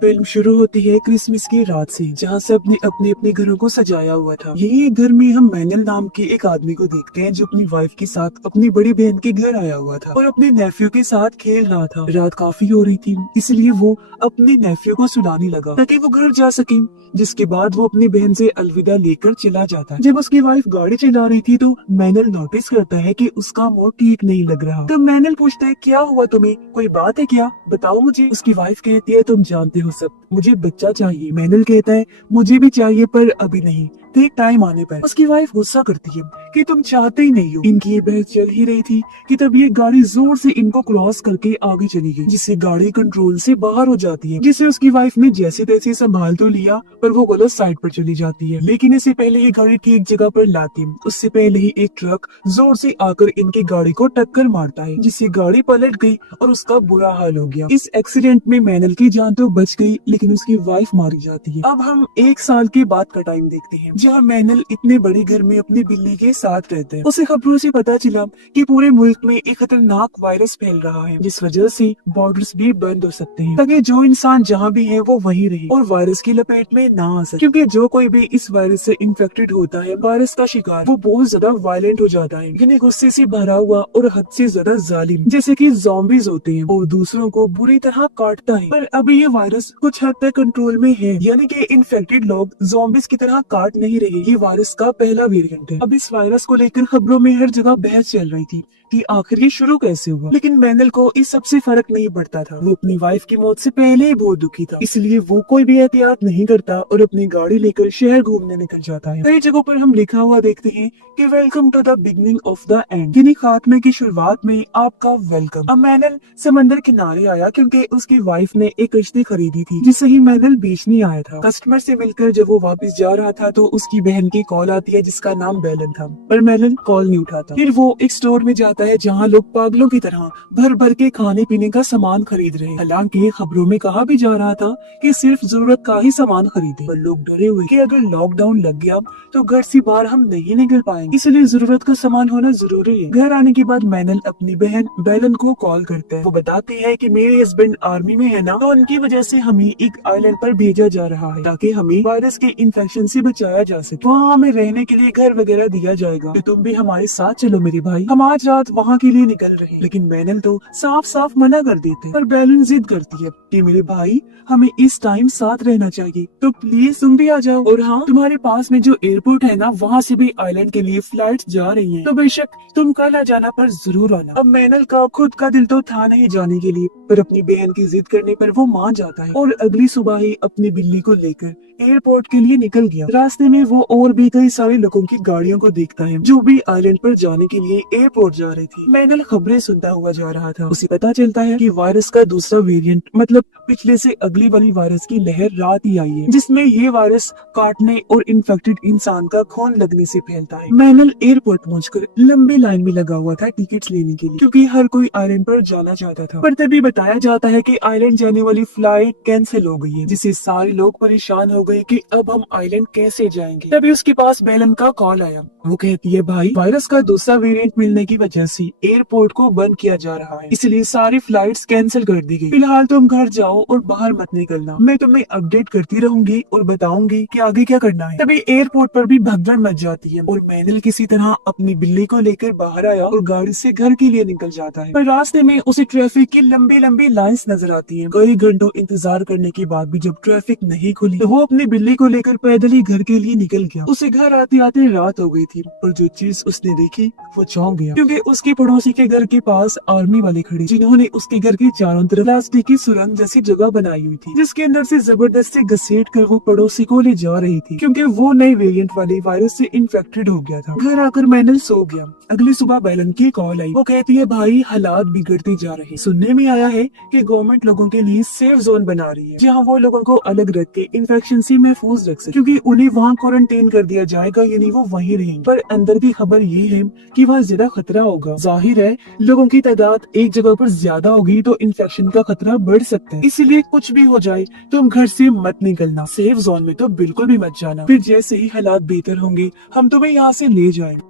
Film शुरू होती है क्रिसमस की रात से, जहाँ सब ने अपने अपने घरों को सजाया हुआ था। यही एक घर में हम मैनल नाम के एक आदमी को देखते हैं, जो अपनी वाइफ के साथ अपनी बड़ी बहन के घर आया हुआ था और अपने नेफ्यू के साथ खेल रहा था। रात काफी हो रही थी, इसलिए वो अपने नेफ्यू को सुलाने लगा ताकि वो घर जा सके। जिसके बाद वो अपनी बहन से अलविदा लेकर चला जाता है। जब उसकी वाइफ गाड़ी चला रही थी तो मैनल नोटिस करता है कि उसका मूड ठीक नहीं लग रहा। तो मैनल पूछता है, क्या हुआ तुम्हें, कोई बात है क्या, बताओ मुझे। उसकी वाइफ कहती है, तुम जानते हो सब, मुझे बच्चा चाहिए। मैनल कहता है, मुझे भी चाहिए पर अभी नहीं, ठीक टाइम आने पर। उसकी वाइफ गुस्सा करती है कि तुम चाहते ही नहीं हो। इनकी ये बहस चल ही रही थी कि तब ये गाड़ी जोर से इनको क्रॉस करके आगे चली गई, जिससे गाड़ी कंट्रोल से बाहर हो जाती है, जिसे उसकी वाइफ ने जैसे तैसे संभाल तो लिया पर वो गलत साइड पर चली जाती है। लेकिन इससे पहले ये गाड़ी ठीक जगह पर लाती, उससे पहले ही एक ट्रक जोर से आकर इनकी गाड़ी को टक्कर मारता है, जिससे गाड़ी पलट गई और उसका बुरा हाल हो गया। इस एक्सीडेंट में मैनल की जान तो बच गई, लेकिन उसकी वाइफ मारी जाती है। अब हम 1 साल के बाद का टाइम देखते हैं, जहाँ मैनल इतने बड़े घर में अपनी बिल्ली के साथ रहता है। उसे खबरों से पता चला कि पूरे मुल्क में एक खतरनाक वायरस फैल रहा है, जिस वजह से बॉर्डर्स भी बंद हो सकते हैं, ताकि जो इंसान जहाँ भी है वो वहीं रहे और वायरस की लपेट में ना आ सके। क्योंकि जो कोई भी इस वायरस से इन्फेक्टेड होता है, वायरस का शिकार, वो बहुत ज्यादा वायलेंट हो जाता है, यानी गुस्से से भरा हुआ और हद से ज्यादा जालिम, जैसे कि ज़ॉम्बीज होते हैं, और दूसरों को बुरी तरह काटता है। पर अभी ये वायरस कुछ हद तक कंट्रोल में है, यानी कि इन्फेक्टेड लोग ज़ॉम्बीज की तरह काट नहीं रहे। ये वायरस का पहला वेरिएंट है। अब इस वायरस को लेकर खबरों में हर जगह बहस चल रही थी कि आखिर ये शुरू कैसे हुआ। लेकिन मैनल को इस सबसे फर्क नहीं पड़ता था। वो अपनी वाइफ की मौत से पहले ही बहुत दुखी था, इसलिए वो कोई भी एहतियात नहीं करता और अपनी गाड़ी लेकर शहर घूमने निकल जाता है। कई जगहों पर हम लिखा हुआ देखते हैं कि welcome to the beginning of the end, यानी खात्मे की शुरुआत में आपका वेलकम। अब मैनल समंदर किनारे आया क्योंकि उसकी वाइफ ने एक कश्ती खरीदी थी, जिसे ही मैनल बेचने आया था। कस्टमर से मिलकर जब वो वापस जा रहा था तो उसकी बहन की कॉल आती है, जिसका नाम बेलन था, पर मैनल कॉल नहीं उठाता। फिर वो एक स्टोर में जाता है, जहाँ लोग पागलों की तरह भर भर के खाने पीने का सामान खरीद रहे हैं। हालांकि खबरों में कहा भी जा रहा था कि सिर्फ जरूरत का ही सामान खरीदे, पर लोग डरे हुए कि अगर लॉकडाउन लग गया तो घर से बाहर हम नहीं निकल पाएंगे, इसलिए जरूरत का सामान होना जरूरी है। घर आने के बाद मैनल अपनी बहन बेलन को कॉल करता है। वो बताती है कि मेरे हस्बैंड आर्मी में है ना, तो उनकी वजह से हमें एक आइलैंड पर भेजा जा रहा है ताकि हमें वायरस के इन्फेक्शन से बचाया जा सके। वहाँ हमें रहने के लिए घर वगैरह दिया जाएगा, तो तुम भी हमारे साथ चलो मेरे भाई, हम आज रात वहाँ के लिए निकल रहे हैं। लेकिन मैनल तो साफ साफ मना कर देते, पर बेलन जिद करती है कि मेरे भाई हमें इस टाइम साथ रहना चाहिए, तो प्लीज तुम भी आ जाओ। और हाँ, तुम्हारे पास में जो एयरपोर्ट है ना, वहाँ से भी आइलैंड के लिए फ्लाइट जा रही हैं, तो बेशक तुम कल आ जाना, पर जरूर आना। अब मैनल का खुद का दिल तो था नहीं जाने के लिए, पर अपनी बहन की जिद करने पर वो मान जाता है और अगली सुबह ही अपनी बिल्ली को लेकर एयरपोर्ट के लिए निकल गया। रास्ते में वो और भी कई सारे लोगों की गाड़ियों को देखता है, जो भी आइलैंड पर जाने के लिए एयरपोर्ट जा रही थी। मैनल खबरें सुनता हुआ जा रहा था। उसे पता चलता है कि वायरस का दूसरा वेरिएंट, मतलब पिछले से अगली वाली वायरस की लहर रात ही आई है, जिसमें ये वायरस काटने और इन्फेक्टेड इंसान का खून लगने से फैलता है। मैनल एयरपोर्ट पहुंचकर लंबी लाइन में लगा हुआ था टिकट्स लेने के लिए, क्योंकि हर कोई आइलैंड पर जाना चाहता था। पर तभी बताया जाता है कि आइलैंड जाने वाली फ्लाइट कैंसिल हो गई है, जिससे सारे लोग परेशान हो गए कि अब हम आइलैंड कैसे जाएंगे। तभी उसके पास बेलन का कॉल आया। वो कहती है, भाई वायरस का दूसरा वेरिएंट मिलने की वजह से एयरपोर्ट को बंद किया जा रहा है, इसलिए सारी फ्लाइट्स कैंसिल कर दी गई। फिलहाल तुम घर जाओ और बाहर मत निकलना, मैं तुम्हें अपडेट करती रहूंगी और बताऊंगी कि आगे क्या करना है। तभी एयरपोर्ट पर भी भगदड़ मच जाती है और मैनल किसी तरह अपनी बिल्ली को लेकर बाहर आया और गाड़ी से घर के लिए निकल जाता है। पर रास्ते में उसे ट्रैफिक की लंबी लंबी लाइंस नजर आती है। कई घंटों इंतजार करने के बाद भी जब ट्रैफिक नहीं खुली, तो वो अपनी बिल्ली को लेकर पैदल ही घर के लिए निकल गया। उसे घर आते आते रात हो गई थी, और जो चीज उसने देखी वो चौंक गया, क्योंकि उसके पड़ोसी के घर के पास आर्मी वाले खड़े, जिन्होंने उसके घर के चारों तरफ प्लास्टिक की सुरंग जैसी जगह बनाई हुई थी, जिसके अंदर से जबरदस्ती घसीट कर वो पड़ोसी को ले जा रही थी, क्योंकि वो नए वेरिएंट वाले वायरस से इन्फेक्टेड हो गया था। घर आकर मैनल सो गया। अगली सुबह बेलन की कॉल आई। वो कहती है, भाई हालात बिगड़ते जा रहे हैं, सुनने में आया है कि गवर्नमेंट लोगों के लिए सेफ जोन बना रही है, जहाँ वो लोगों को अलग रख के इन्फेक्शन से महफूज रख सके, क्योंकि उन्हें वहाँ क्वारंटाइन कर दिया जाएगा, यानी वो वहीं रहेंगे। पर अंदर की खबर ये है कि वहाँ ज्यादा खतरा होगा। जाहिर है लोगों की तादाद एक जगह पर ज्यादा होगी तो इन्फेक्शन का खतरा बढ़ सकता है, इसलिए कुछ भी हो जाए तुम घर से मत निकलना, सेफ जोन में तो बिल्कुल भी मत जाना। फिर जैसे ही हालात बेहतर होंगे हम तुम्हें यहाँ से ले जाएंगे।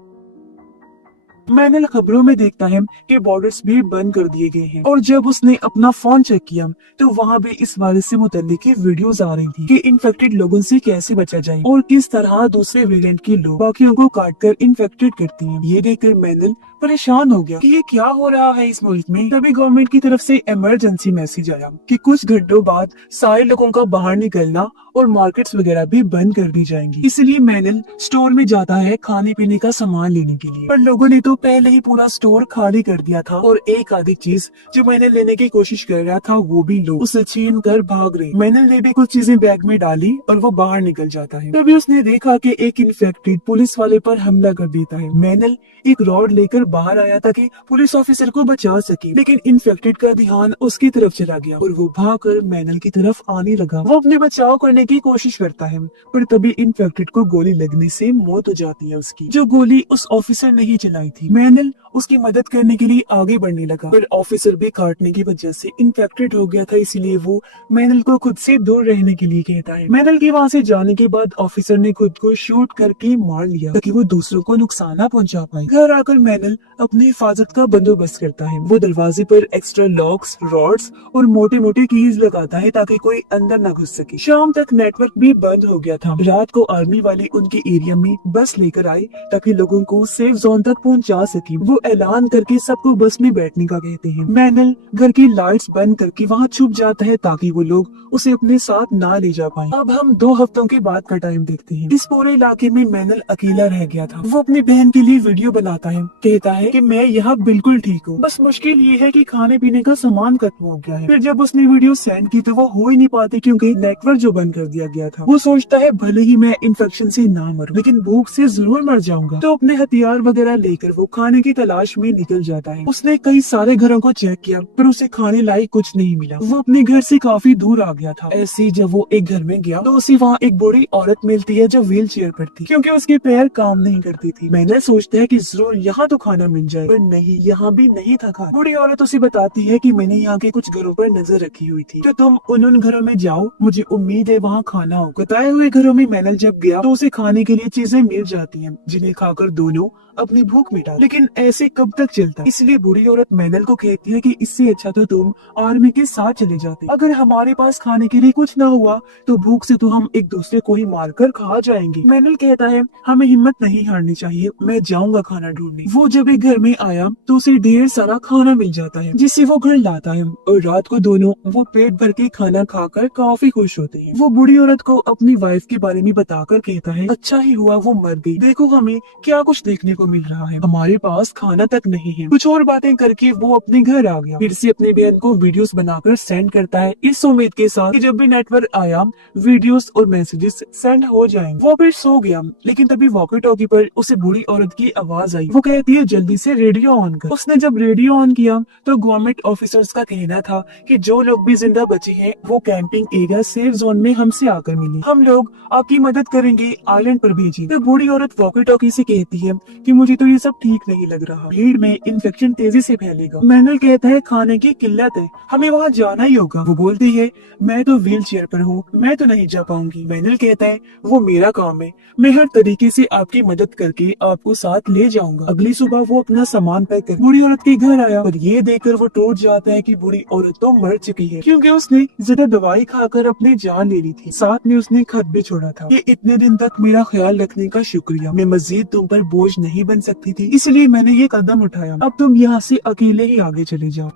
मैनल खबरों में देखता है कि बॉर्डर्स भी बंद कर दिए गए हैं, और जब उसने अपना फोन चेक किया तो वहाँ भी इस वायरस से मुतल्लिक वीडियोस आ रही थी कि इन्फेक्टेड लोगों से कैसे बचा जाए और किस तरह दूसरे वेरिएंट के लोग बाकियों को काटकर इन्फेक्टेड करती हैं। ये देखकर मैनल परेशान हो गया कि ये क्या हो रहा है इस मुल्क में। तभी गवर्नमेंट की तरफ से इमरजेंसी मैसेज आया कि कुछ घंटों बाद सारे लोगों का बाहर निकलना और मार्केट्स वगैरह भी बंद कर दी जाएंगी। इसलिए मैनल स्टोर में जाता है खाने पीने का सामान लेने के लिए, पर लोगों ने तो पहले ही पूरा स्टोर खाली कर दिया था और एक आधी चीज जो मैनल लेने की कोशिश कर रहा था वो भी लोग उसे छीन कर भाग रहे। मैनल ने भी कुछ चीजें बैग में डाली और वो बाहर निकल जाता है। तभी उसने देखा कि एक इन्फेक्टेड पुलिस वाले पर हमला कर देता है। मैनल एक रॉड लेकर बाहर आया ताकि पुलिस ऑफिसर को बचा सके, लेकिन इन्फेक्टेड का ध्यान उसकी तरफ चला गया और वो भागकर मैनल की तरफ आने लगा। वो अपने बचाव करने की कोशिश करता है, पर तभी इन्फेक्टेड को गोली लगने से मौत हो जाती है उसकी, जो गोली उस ऑफिसर ने ही चलाई थी। मैनल उसकी मदद करने के लिए आगे बढ़ने लगा, पर ऑफिसर भी काटने की वजह से इन्फेक्टेड हो गया था, इसलिए वो मैनल को खुद से दूर रहने के लिए कहता है। मैनल के वहाँ से जाने के बाद ऑफिसर ने खुद को शूट करके मार लिया ताकि वो दूसरों को नुकसान न पहुंचा पाए। घर आकर मैनल अपनी हिफाजत का बंदोबस्त करता है। वो दरवाजे पर एक्स्ट्रा लॉक्स, रॉड्स और मोटे मोटे कीज लगाता है ताकि कोई अंदर न घुस सके। शाम तक नेटवर्क भी बंद हो गया था। रात को आर्मी वाले उनके एरिया में बस लेकर आए ताकि लोगों को सेफ जोन तक पहुंचा सके। वो ऐलान करके सबको बस में बैठने का कहते हैं। मैनल घर की लाइट्स बंद करके वहाँ छुप जाता है ताकि वो लोग उसे अपने साथ ना ले जा पाए। अब हम 2 हफ्तों के बाद का टाइम देखते हैं। इस पूरे इलाके में मैनल अकेला रह गया था। वो अपनी बहन के लिए वीडियो बनाता है, कहता है कि मैं यहाँ बिल्कुल ठीक हूँ, बस मुश्किल ये है कि खाने पीने का सामान खत्म हो गया है। फिर जब उसने वीडियो सेंड की तो वो हो ही नहीं पाती क्योंकि नेटवर्क जो बंद कर दिया गया था। वो सोचता है भले ही मैं इन्फेक्शन से ना मरूं, लेकिन भूख से जरूर मर जाऊंगा। तो अपने हथियार वगैरह लेकर वो खाने की तलाश में निकल जाता है। उसने कई सारे घरों को चेक किया पर उसे खाने लायक कुछ नहीं मिला। वो अपने घर से काफी दूर आ गया था। ऐसे ही जब वो एक घर में गया तो उसे वहाँ एक बूढ़ी औरत मिलती है जो व्हील चेयर पर थी क्योंकि उसके पैर काम नहीं करती थी। मैंने सोचता है कि जरूर यहाँ तो खाना मिल जाए, पर नहीं, यहाँ भी नहीं था खाना। बूढ़ी औरत उसे बताती है कि मैंने यहाँ के कुछ घरों पर नजर रखी हुई थी, तो तुम उन घरों में जाओ, मुझे उम्मीद है वहाँ खाना हो। बताए हुए घरों में मैनल जब गया तो उसे खाने के लिए चीजें मिल जाती हैं जिन्हें खाकर दोनों अपनी भूख मिटा। लेकिन ऐसे कब तक चलता, इसलिए बूढ़ी औरत मैनल को कहती है कि इससे अच्छा तो तुम आर्मी के साथ चले जाते। अगर हमारे पास खाने के लिए कुछ न हुआ तो भूख से तो हम एक दूसरे को ही मारकर खा जाएंगे। मैनल कहता है हमें हिम्मत नहीं हारनी चाहिए, मैं जाऊंगा खाना ढूंढने। वो जब एक घर में आया तो उसे ढेर सारा खाना मिल जाता है जिससे वो घर लाता है और रात को दोनों वो पेट भर के खाना खाकर काफी खुश होते हैं। वो बूढ़ी औरत को अपनी वाइफ के बारे में बताकर कहता है अच्छा ही हुआ वो मर गई, देखो हमें क्या कुछ देखने को मिल रहा है, हमारे पास खाना तक नहीं है। कुछ और बातें करके वो अपने घर आ गया। फिर से अपनी बहन को वीडियोस बनाकर सेंड करता है इस उम्मीद के साथ कि जब भी नेटवर्क आया वीडियोस और मैसेजेस सेंड हो जाएंगे। वो फिर सो गया, लेकिन तभी वॉकी टॉकी पर उसे बूढ़ी औरत की आवाज आई। वो कहती है जल्दी से रेडियो ऑन कर। उसने जब रेडियो ऑन किया तो गवर्नमेंट ऑफिसर्स का कहना था कि जो लोग भी जिंदा बचे हैं वो कैंपिंग एरिया सेफ जोन में हमसे आकर मिले, हम लोग आपकी मदद करेंगे, आइलैंड पर भेजिए। तो बूढ़ी औरत वॉकी टॉकी से कहती है कि मुझे तो ये सब ठीक नहीं लग रहा, भीड़ में इन्फेक्शन तेजी से फैलेगा। मैनल कहता है खाने की किल्लत है, हमें वहाँ जाना ही होगा। वो बोलती है मैं तो व्हील चेयर पर हूँ, मैं तो नहीं जा पाऊंगी। मैनल कहता है वो मेरा काम है, मैं हर तरीके से आपकी मदद करके आपको साथ ले जाऊंगा। अगली सुबह वो अपना सामान पैक कर बूढ़ी औरत के घर आया और ये देखकर वो टूट जाता है कि बूढ़ी औरत तो मर चुकी है क्योंकि उसने ज्यादा दवाई खाकर अपनी जान ले ली थी। साथ में उसने खत भी छोड़ा था कि इतने दिन तक मेरा ख्याल रखने का शुक्रिया, मैं मजीद तुम पर बोझ नहीं बन सकती थी इसलिए मैंने ये कदम उठाया, अब तुम यहाँ से अकेले ही आगे चले जाओ।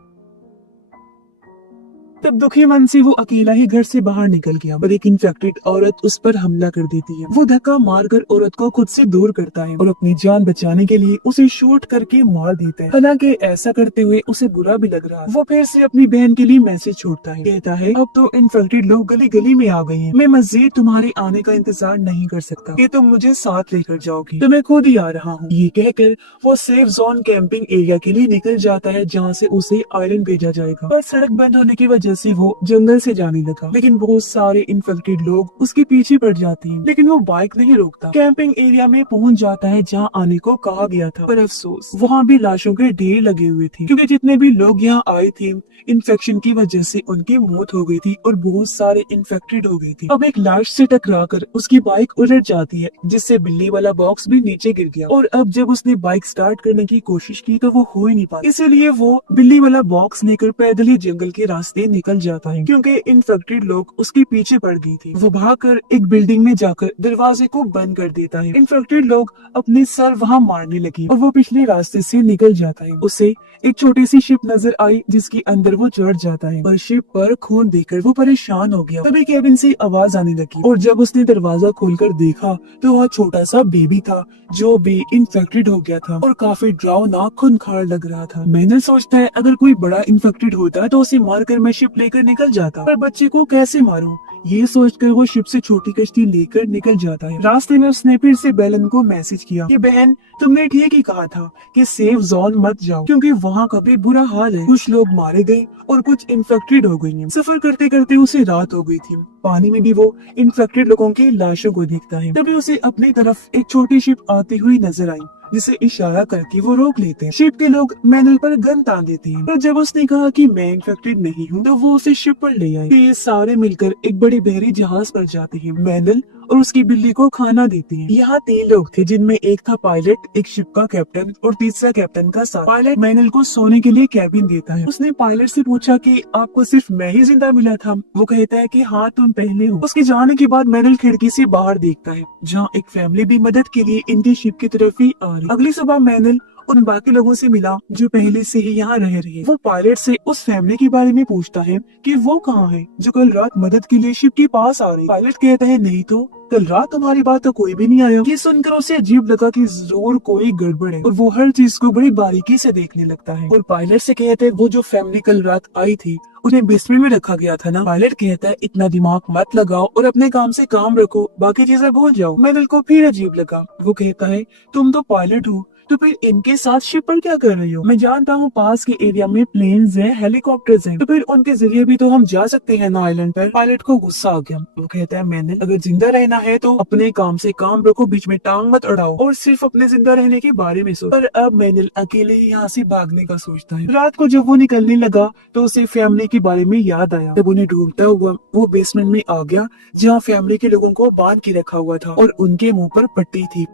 तब दुखी मन से वो अकेला ही घर से बाहर निकल गया और एक इन्फेक्टेड औरत उस पर हमला कर देती है। वो धक्का मारकर औरत को खुद से दूर करता है और अपनी जान बचाने के लिए उसे शूट करके मार देता है। हालांकि ऐसा करते हुए उसे बुरा भी लग रहा है। वो फिर से अपनी बहन के लिए मैसेज छोड़ता है, कहता है अब तो इन्फेक्टेड लोग गली गली में आ गए हैं, मैं मजीद तुम्हारे आने का इंतजार नहीं कर सकता कि तुम मुझे साथ लेकर जाओगी, तो मैं खुद ही आ रहा हूँ। ये कहकर वो सेफ जोन कैंपिंग एरिया के लिए निकल जाता है जहाँ से उसे आइलैंड भेजा जाएगा, पर सड़क बंद होने की वजह वजह से वो जंगल से जाने लगा, लेकिन बहुत सारे इन्फेक्टेड लोग उसके पीछे पड़ जाते हैं, लेकिन वो बाइक नहीं रोकता। कैंपिंग एरिया में पहुंच जाता है जहां आने को कहा गया था, पर अफसोस वहां भी लाशों के ढेर लगे हुए थे, क्योंकि जितने भी लोग यहाँ आए थे इन्फेक्शन की वजह से उनकी मौत हो गई थी और बहुत सारे इन्फेक्टेड हो गए थे। अब एक लाश से टकराकर उसकी बाइक उलट जाती है, जिससे बिल्ली वाला बॉक्स भी नीचे गिर गया, और अब जब उसने बाइक स्टार्ट करने की कोशिश की तो वो हो ही नहीं पाती, इसीलिए वो बिल्ली वाला बॉक्स लेकर पैदल ही जंगल के रास्ते निकल जाता है, क्योंकि इन्फेक्टेड लोग उसके पीछे पड़ गई थी। वो भागकर एक बिल्डिंग में जाकर दरवाजे को बंद कर देता है। इन्फेक्टेड लोग अपने सर वहाँ मारने लगी और वो पिछले रास्ते से निकल जाता है। उसे एक छोटी सी शिप नजर आई जिसके अंदर वो चढ़ जाता है, और शिप पर खून देखकर वो परेशान हो गया। तभी केबिन से आवाज आने लगी, और जब उसने दरवाजा खोलकर देखा तो वह छोटा सा बेबी था जो भी इन्फेक्टेड हो गया था और काफी डरावना खूंखार लग रहा था। मैंने सोचता है अगर कोई बड़ा इन्फेक्टेड होता तो उसे मारकर मैं शिप लेकर निकल जाता, पर बच्चे को कैसे मारूं? ये सोचकर वो शिप से छोटी कश्ती लेकर निकल जाता है। रास्ते में उसने फिर से बेलन को मैसेज किया कि बहन, तुमने ठीक ही कहा था कि सेफ जोन मत जाओ, क्योंकि वहाँ काफी बुरा हाल है। कुछ लोग मारे गए और कुछ इन्फेक्टेड हो गई हैं। सफर करते करते उसे रात हो गई थी। पानी में भी वो इन्फेक्टेड लोगों की लाशों को देखता है। तभी उसे अपनी तरफ एक छोटी शिप आती हुई नजर आई, जिसे इशारा करके वो रोक लेते हैं। शिप के लोग मैनल पर गन तान देते हैं, पर जब उसने कहा कि मैं इन्फेक्टेड नहीं हूँ तो वो उसे शिप पर ले आए। ये सारे मिलकर एक बड़ी बहरी जहाज पर जाते हैं। मैनल और उसकी बिल्ली को खाना देते हैं। यहाँ 3 लोग थे, जिनमें एक था पायलट, एक शिप का कैप्टन और तीसरा कैप्टन का साथ। पायलट मैनल को सोने के लिए कैबिन देता है। उसने पायलट से पूछा कि आपको सिर्फ मैं ही जिंदा मिला था? वो कहता है कि हाँ, तुम पहले हो। उसके जाने के बाद मैनल खिड़की से बाहर देखता है, जहाँ एक फैमिली भी मदद के लिए इनकी शिप की तरफ ही आ रही। अगली सुबह मैनल उन बाकी लोगों से मिला जो पहले से ही यहाँ रह रहे हैं। वो पायलट से उस फैमिली के बारे में पूछता है कि वो कहाँ है जो कल रात मदद के लिए शिप के पास आ रही। पायलट कहता है नहीं तो कल रात तुम्हारी बात तो कोई भी नहीं आया। ये सुनकर उसे अजीब लगा कि जरूर कोई गड़बड़ है, और वो हर चीज को बड़ी बारीकी से देखने लगता है। और पायलट से कहते हैं वो जो फैमिली कल रात आई थी उन्हें बेसमेंट में रखा गया था ना? पायलट कहता है इतना दिमाग मत लगाओ और अपने काम से काम रखो, बाकी चीजें भूल जाओ। मैनल को फिर अजीब लगा। वो कहता है तुम तो पायलट हो, तो फिर इनके साथ शिप पर क्या कर रही हो? मैं जानता हूँ पास के एरिया में प्लेन्स हैं, हेलीकॉप्टर्स हैं, तो फिर उनके जरिए भी तो हम जा सकते हैं ना आइलैंड पर। पायलट को गुस्सा आ गया। वो कहता है मैंने अगर जिंदा रहना है तो अपने काम से काम रखो, बीच में टांग मत अड़ाओ और सिर्फ अपने जिंदा रहने के बारे में सोच। पर अब मैनल अकेले ही यहाँ से भागने का सोचता है। रात को जब वो निकलने लगा तो उसे फैमिली के बारे में याद आया। जब उन्हें ढूंढता हुआ वो बेसमेंट में आ गया, जहाँ फैमिली के लोगों को बांध के रखा हुआ था और उनके मुंह पर पट्टी थी।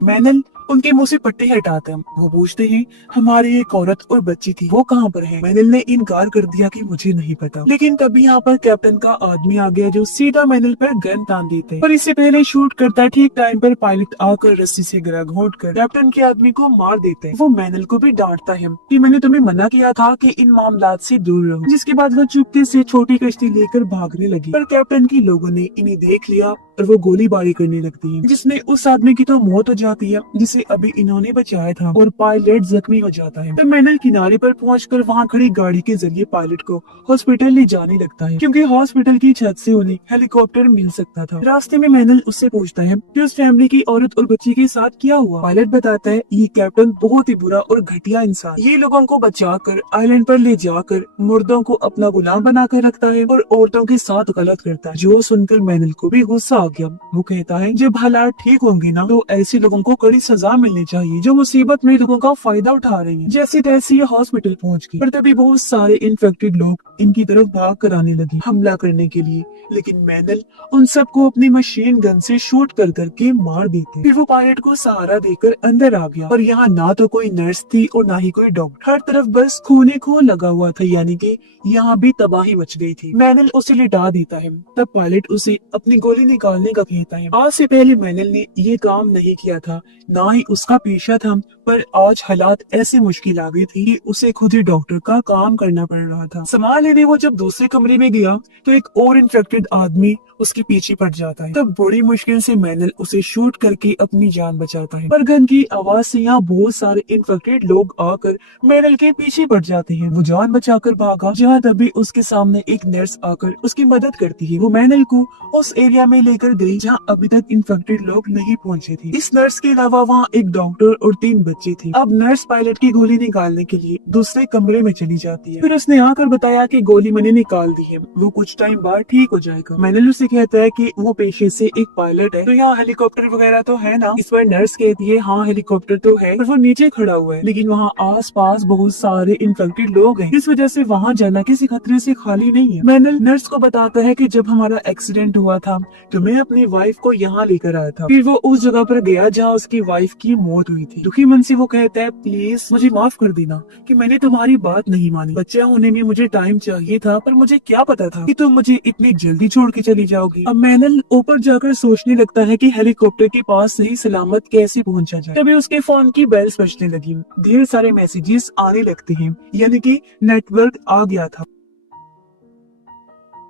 मैनल उनके मुंह से पट्टी हटाता है। वो पूछते हैं हमारी एक औरत और बच्ची थी, वो कहाँ पर है? मैनल ने इनकार कर दिया कि मुझे नहीं पता। लेकिन तभी यहाँ पर कैप्टन का आदमी आ गया जो सीधा मैनल पर गन तान देते हैं। पर इससे पहले शूट करता है। ठीक टाइम पर पायलट आकर रस्सी से गिरा घोंट कर कैप्टन के आदमी को मार देते हैं। वो मैनल को भी डांटता है कि मैंने तुम्हें मना किया था कि इन मामलात से दूर रहो। जिसके बाद वो चुपके से छोटी कश्ती लेकर भागने लगी, पर कैप्टन के लोगों ने इन्हें देख लिया और वो गोलीबारी करने लगती है, जिसमें उस आदमी की तो मौत हो जाती है जिसे अभी इन्होंने बचाया था, और पायलट जख्मी हो जाता है। तो मैनल किनारे पर पहुंचकर वहां खड़ी गाड़ी के जरिए पायलट को हॉस्पिटल ले जाने लगता है, क्योंकि हॉस्पिटल की छत से उन्हें हेलीकॉप्टर मिल सकता था। रास्ते में मैनल उससे पूछता है कि उस फैमिली की औरत और बच्ची के साथ क्या हुआ। पायलट बताता है ये कैप्टन बहुत ही बुरा और घटिया इंसान, ये लोगों को बचाकर आइलैंड पर ले जाकर मुर्दों को अपना गुलाम बनाकर रखता है और औरतों के साथ गलत करता है। जो सुनकर मैनल को भी गुस्सा आ गया। वो कहता है जब हालात ठीक होंगे ना तो ऐसे लोगों को कड़ी सजा मिलनी चाहिए जो मुसीबत में लोगों का फायदा उठा रहे हैं। जैसे तैसे ये हॉस्पिटल पहुंच गई, पर तभी बहुत सारे इन्फेक्टेड लोग इनकी तरफ भाग कर आने लगे हमला करने के लिए, लेकिन मैनल उन सबको अपनी मशीन गन से शूट कर करके मार देते। फिर वो पायलट को सहारा देकर अंदर आ गया, और यहाँ ना तो कोई नर्स थी और ना ही कोई डॉक्टर। हर तरफ बस खूने खून लगा हुआ था, यानी कि यहाँ भी तबाही मच गई थी। मैनल उसे लिटा देता है। तब पायलट उसे अपनी गोली निकालने का कहता है। आज से पहले मैनल ने ये काम नहीं किया था, ना ही उसका पेशा था, पर आज हालात ऐसे मुश्किल आ गए थे कि उसे खुद ही डॉक्टर का काम करना पड़ रहा था। सामान लेने वो जब दूसरे कमरे में गया तो एक और इन्फेक्टेड आदमी उसके पीछे पड़ जाता है। तब बड़ी मुश्किल से मैनल उसे शूट करके अपनी जान बचाता है, पर गन की आवाज से यहाँ बहुत सारे इन्फेक्टेड लोग आकर मैनल के पीछे पड़ जाते हैं। वो जान बचाकर भागा, जहाँ तभी उसके सामने एक नर्स आकर उसकी मदद करती है। वो मैनल को उस एरिया में लेकर गई जहाँ अभी तक इन्फेक्टेड लोग नहीं पहुँचे थे। इस नर्स के अलावा वहाँ जहाँ एक डॉक्टर और 3 बच्चे थे। अब नर्स पायलट की गोली निकालने के लिए दूसरे कमरे में चली जाती है। फिर उसने आकर बताया कि गोली मैंने निकाल दी है, वो कुछ टाइम बाद ठीक हो जाएगा। मैनल उसे कहता है कि वो पेशे से एक पायलट है, तो यहाँ हेलीकॉप्टर वगैरह तो है ना। इस पर नर्स कहती है हाँ हेलीकॉप्टर तो है, पर वो नीचे खड़ा हुआ है, लेकिन वहाँ आस पास बहुत सारे इन्फेक्टेड लोग हैं, इस वजह से वहाँ जाना किसी खतरे से खाली नहीं है। मैनल नर्स को बताता है कि जब हमारा एक्सीडेंट हुआ था तो मैं अपनी वाइफ को यहाँ लेकर आया था। फिर वो उस जगह पर गया जहाँ उसकी वाइफ की मौत हुई थी। दुखी मन से वो कहता है प्लीज मुझे माफ कर देना कि मैंने तुम्हारी बात नहीं मानी। बच्चा होने में मुझे टाइम चाहिए था, पर मुझे क्या पता था कि तुम मुझे इतनी जल्दी छोड़ के चली जाओगी। अब मैनल ऊपर जाकर सोचने लगता है कि हेलीकॉप्टर के पास सही सलामत कैसे पहुंचा जाए। तभी उसके फोन की बेल्स बजने लगी, ढेर सारे मैसेजेस आने लगते हैं, यानी कि नेटवर्क आ गया था।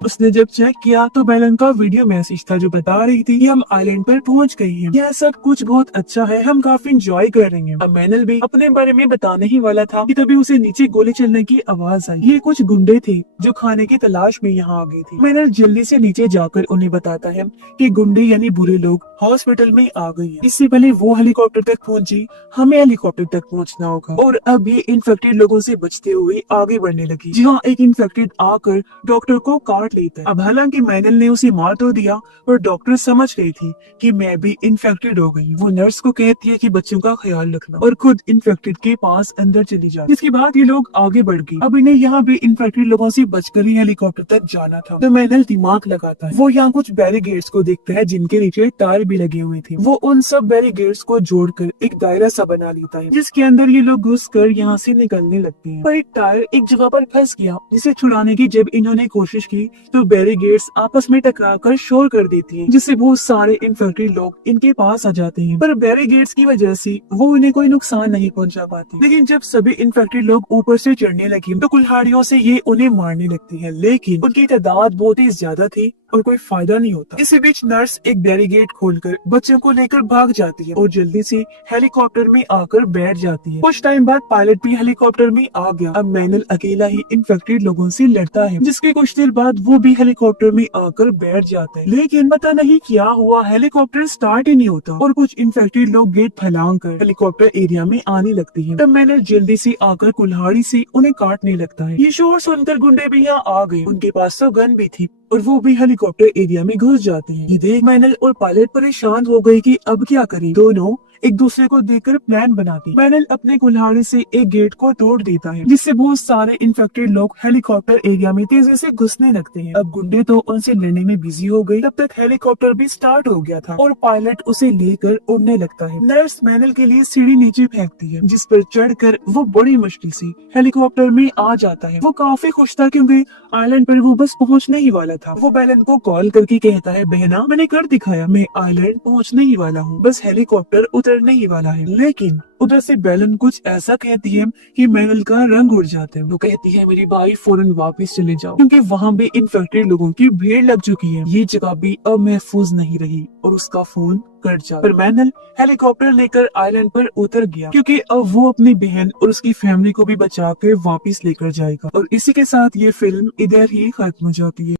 उसने जब चेक किया तो बेलन का वीडियो मैसेज था जो बता रही थी कि हम आइलैंड पर पहुंच गए हैं, यह सब कुछ बहुत अच्छा है, हम काफी एंजॉय कर रहे हैं। अब मैनल भी अपने बारे में बताने ही वाला था कि तभी उसे नीचे गोली चलने की आवाज आई। ये कुछ गुंडे थे जो खाने की तलाश में यहाँ आ गए थे। मैनल जल्दी से नीचे जाकर उन्हें बताता है कि गुंडे यानी बुरे लोग हॉस्पिटल में आ गए हैं। इससे पहले वो हेलीकॉप्टर तक पहुंची, हमें हेलीकॉप्टर तक पहुंचना होगा। और अब ये इन्फेक्टेड लोगों से बचते हुए आगे बढ़ने लगी, जहाँ एक इन्फेक्टेड आकर डॉक्टर को काट लेता है। अब हालांकि मैनल ने उसे मार तो दिया, पर डॉक्टर समझ गई थी कि मैं भी इन्फेक्टेड हो गई। वो नर्स को कहती है कि बच्चों का ख्याल रखना, और खुद इन्फेक्टेड के पास अंदर चली जाती। इसके बाद ये लोग आगे बढ़ गए। अब इन्हें यहाँ भी इन्फेक्टेड लोगों से बचकर ही हेलीकॉप्टर तक जाना था। तो मैनल दिमाग लगाता है, वो यहाँ कुछ बैरिगेड्स को देखता है जिनके नीचे टायर भी लगे हुए थे। वो उन सब बैरिगेड्स को जोड़कर एक दायरा सा बना लेता है, जिसके अंदर ये लोग घुसकर यहाँ से निकलने लगते हैं। पर एक टायर एक जगह पर फंस गया, जिसे छुड़ाने की जब इन्होंने कोशिश की तो बैरिगेड्स आपस में टकराकर शोर कर देती हैं, जिससे बहुत सारे इन्फेक्टेड लोग इनके पास आ जाते हैं। पर बैरिगेड्स की वजह से वो इन्हें कोई नुकसान नहीं पहुंचा पाती। लेकिन जब सभी इन्फेक्टेड लोग ऊपर से चढ़ने लगे तो कुल्हाड़ियों से ये उन्हें मारने लगती है, लेकिन उनकी तादाद बहुत ही ज्यादा थी और कोई फायदा नहीं होता। इसी बीच नर्स एक बैरिगेड खोलकर बच्चों को लेकर भाग जाती है और जल्दी से हेलीकॉप्टर में आकर बैठ जाती है। कुछ टाइम बाद पायलट भी हेलीकॉप्टर में आ गया। अब मैनल अकेला ही इन्फेक्टेड लोगों से लड़ता है, जिसके कुछ देर बाद वो भी हेलीकॉप्टर में आकर बैठ जाता है। लेकिन पता नहीं क्या हुआ, हेलीकॉप्टर स्टार्ट ही नहीं होता और कुछ इन्फेक्टेड लोग गेट फैलांग कर हेलीकॉप्टर एरिया में आने लगते हैं। तब मैनल जल्दी से आकर कुल्हाड़ी से उन्हें काटने लगता है। ये शोर सुनकर गुंडे भी यहाँ आ गए, उनके पास तो गन भी थी और वो भी हेलीकॉप्टर एरिया में घुस जाते हैं। ये देख मैनल और पायलट परेशान हो गए कि अब क्या करें। दोनों एक दूसरे को देखकर प्लान बनाते। मैनल अपने कुल्हाड़ी से एक गेट को तोड़ देता है, जिससे बहुत सारे इन्फेक्टेड लोग हेलीकॉप्टर एरिया में तेजी से घुसने लगते हैं। अब गुंडे तो उनसे लड़ने में बिजी हो गए। तब तक हेलीकॉप्टर भी स्टार्ट हो गया था और पायलट उसे लेकर उड़ने लगता है। नर्स मैनल के लिए सीढ़ी नीचे फेंकती है, जिस पर चढ़कर वो बड़ी मुश्किल से हेलीकॉप्टर में आ जाता है। वो काफी खुश था क्योंकि आइलैंड पर वो बस पहुंचने ही वाला था। वो बेलन को कॉल करके कहता है बहना मैंने कर दिखाया, मैं आइलैंड पहुंचने ही वाला हूँ, बस हेलीकॉप्टर उतरने ही वाला है। लेकिन उधर से बेलन कुछ ऐसा कहती है कि मैनल का रंग उड़ जाता है। वो कहती है मेरी भाई फौरन वापस चले जाओ, क्योंकि वहाँ भी इन्फेक्टेड लोगों की भीड़ लग चुकी है। ये जगह भी अब महफूज नहीं रही और उसका फोन कट जाता। पर मैनल हेलीकॉप्टर लेकर आइलैंड पर उतर गया, क्योंकि अब वो अपनी बहन और उसकी फैमिली को भी बचा कर वापस लेकर जाएगा। और इसी के साथ ये फिल्म इधर ही खत्म हो जाती है।